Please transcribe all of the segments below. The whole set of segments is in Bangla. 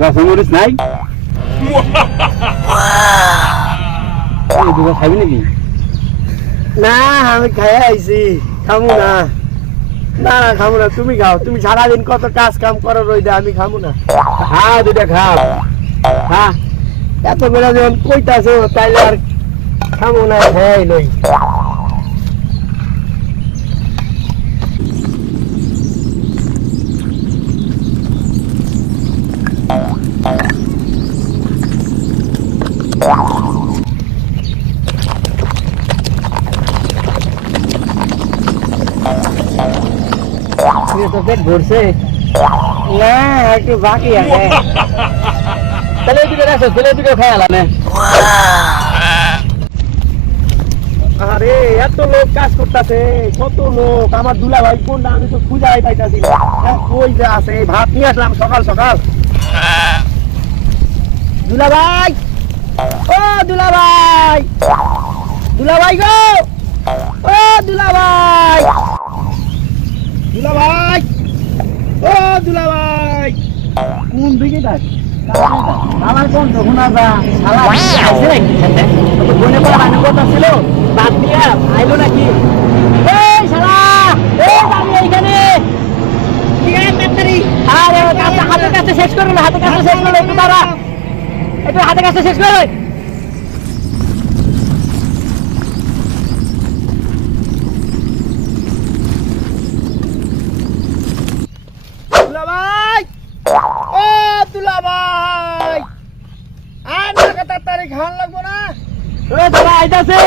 গাছে মরিচ নাই? খাবি নাকি? না আমি খাই আইছি, খামু না। না না খামু না, তুমি খাও। তুমি সারাদিন কত কাজ কাম করো রইদে, আমি খামু না। হ্যাঁ দুইটা খাও। হ্যাঁ এত বেলা যখন কইতাছো তাইলে আর খামু না, হ্যাঁ লই। তো পেট ভরছে না, একটু বাকি আছে। তাহলে এদিকে রাখো, তাহলে এদিকে খায়ালা না। আরে এত লোক কাজ করতেছে, কত লোক। আমার দুলা ভাই কোনটা আমি তো খুঁজাই পাইতাছি না। কই যে আছে, এই ভাত নিয়ে আসলাম সকাল সকাল। দুলা ভাই, ও দুলা ভাই, দুলা ভাই গো, ও দুলা ভাই, দুলা ভাই, ও দুলা ভাই। কোন দিকে যাস? আমার কোন তখন যা শালা আছে নাকি সাথে? তো বনে পড়া রান্না কথা ছিল, বাদ দিয়া আইলো নাকি? এই শালা, এই আমি এইখানে। ঠিক আছে তাড়াতাড়ি। আরে হাতে কাছে শেষ করো না, হাতে কাছে শেষ করো একটু বাবা, একটু হাতে কাছে শেষ করো। দুলা ভাই, ও দুলা ভাই, আর না তাড়াতাড়ি খাওয়ান লাগবো না? ও দাদা আইতাছে।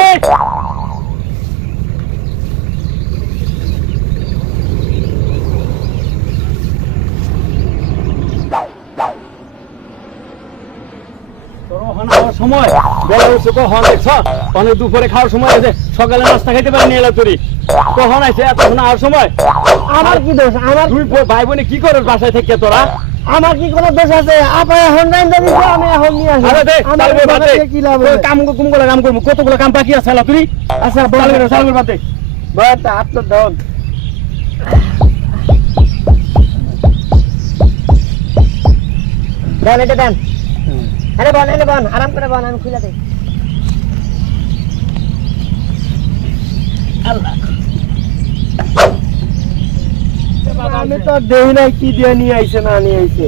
সময় বেলা উঠছে কখন দেখছ? অনেক দুপুরে খাওয়ার সময় আছে, সকালে নাস্তা খাইতে পারিনি এলা তুই কখন আছে? এতক্ষণ আর সময়? আমার কি দোষ? আমার তুই ভাই বোনে কি করিস বাসায় থেকে তোরা? আমার কি কোনো দোষ আছে? আপা এখন রাইন দিছি, আমি এখন নিয়ে আসি। আরে দে আমার চালবে বাদে কি লাভ? কাম কুমগুলো কাম করব, কতগুলো কাম বাকি আছে এলা তুই? আচ্ছা চালবে বাদে বাট হাত তো দাও। দেন এটা দেন। আরে বন, এনে বন, আরাম করে বন, আমি খুলে দেই। আল্লাহ, আমি তো দেই নাই কি দিয়ে নিয়ে আইছে না নিয়ে আইছে।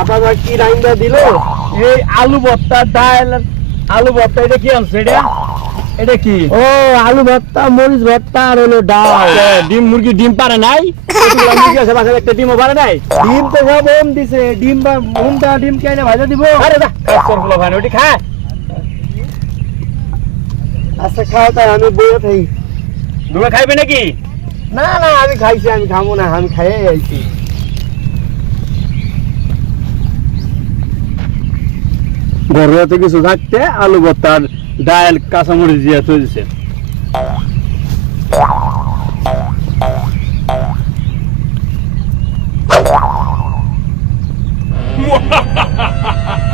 আপনার কি রাইন্দা দিল? এই আলু ভর্তা, ডাল, আলু ভর্তা, এটা কি আনছে? এটা কি? ও আলু ভর্তা, মরিচ ভর্তা আর হলো ডাল। ডিম মুরগি ডিম পারে নাই? কতগুলো মুরগি আছে বাসায়, একটা ডিমও পারে নাই? ডিম তো সব ওম দিছে, ডিম বা ওমটা ডিম কেনে ভাজা দিব? আরে যা কাজকরগুলো ভাই ওটি খা। আচ্ছা খাও, তাই আমি বইয়ে থাকি। তুমি খাইবে নাকি? না না আমি খাইছি, আমি খাবো না, আমি খাইয়ে আইছি। ঘরে কিছু থাকতে আলু ভর্তা, ডাল, কাঁচামরিচ দিয়ে চলছে।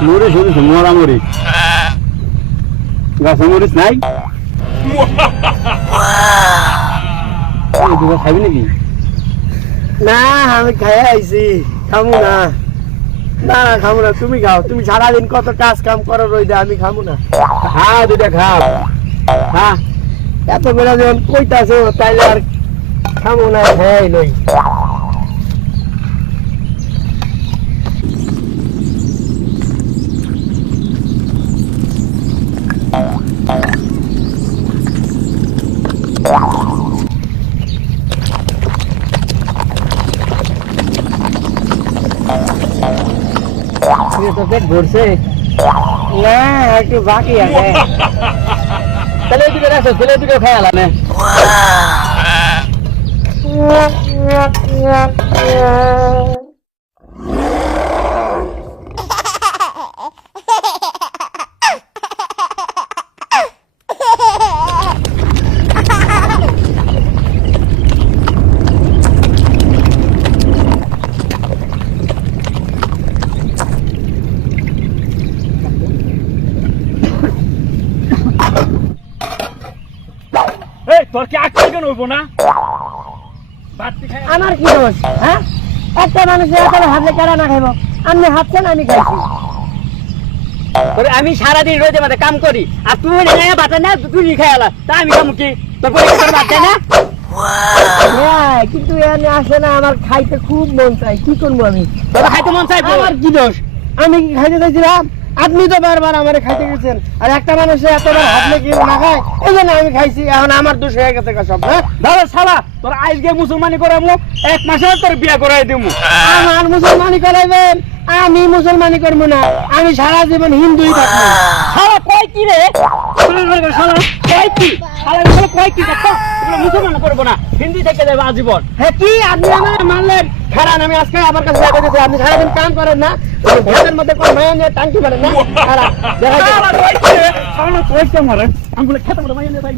মরিচ হয়েছে, মরা মরিচ। গাছে মরিচ নাই? খাবি নাকি? না আমি খাইয়ে আইছি, খামু না। না না খামু না, তুমি খাও। তুমি সারাদিন কত কাজ কাম করো রইদে, আমি খামু না। হ্যাঁ দুইটা খাও। হ্যাঁ এত বেলা যখন কইতাছো তাইলে আর খামু না, হ্যাঁ লই। তো পেট ভরছে না, একটু বাকি আছে। তাহলে এদিকে রাখো, তাহলে এদিকে খায়ালা না। তোর কি আটকে কেন হইব না? আমার কি দোষ? হ্যাঁ, একটা মানুষ ভাবলে কেডা না খাইব? আপনি হাঁটছেন আমি খাইছি। তোরে আমি সারাদিন রোদে মাঠে কাম করি আর তুই না বাতা না তুই খাই আলা তা আমি খামু কি তোর পরে বাদ দেয় না হ্যাঁ, কিন্তু এনে আসে না, আমার খাইতে খুব মন চাই, কি করবো আমি? তোর খাইতে মন চাইবো আমার কি দোষ? আমি কি খাইতে চাইছিলাম? আপনি তো বারবার আমারে খাইতে গেছেন, আর একটা মানুষে এতবার হাতলে কি না খায়, এই জন্য আমি খাইছি। এখন আমার দোষ হয়ে গেছে সব। হ্যাঁ, দাদা শালা তোর আজকে মুসলমানি করামু 1 মাসে তোর বিয়া করাই দেবো আমার মুসলমানি করাইবেন? আমি মুসলমানি করবো না, আমি সারা জীবন হিন্দুই থাকবো। শালা কয় কি রে শালা কয় কি শালা বলে কয় কি দেখো তোমরা মুসলমান করবো না হিন্দি থেকে যাবে আজীবন হ্যাঁ, কি আপনি আমার মানলেন? খারান, আমি আজকে আমার কাছে দেখা গেছে আপনি সারাদিন কাম করেন না, ভেতের মধ্যে কোন মায়া নিয়ে টাঙ্কি পারেন না। খারাপ, দেখা গেছে। শালা কয় কি রে শালা কয় কি মারে আমি বলে খেতে মতো মাইনে পাই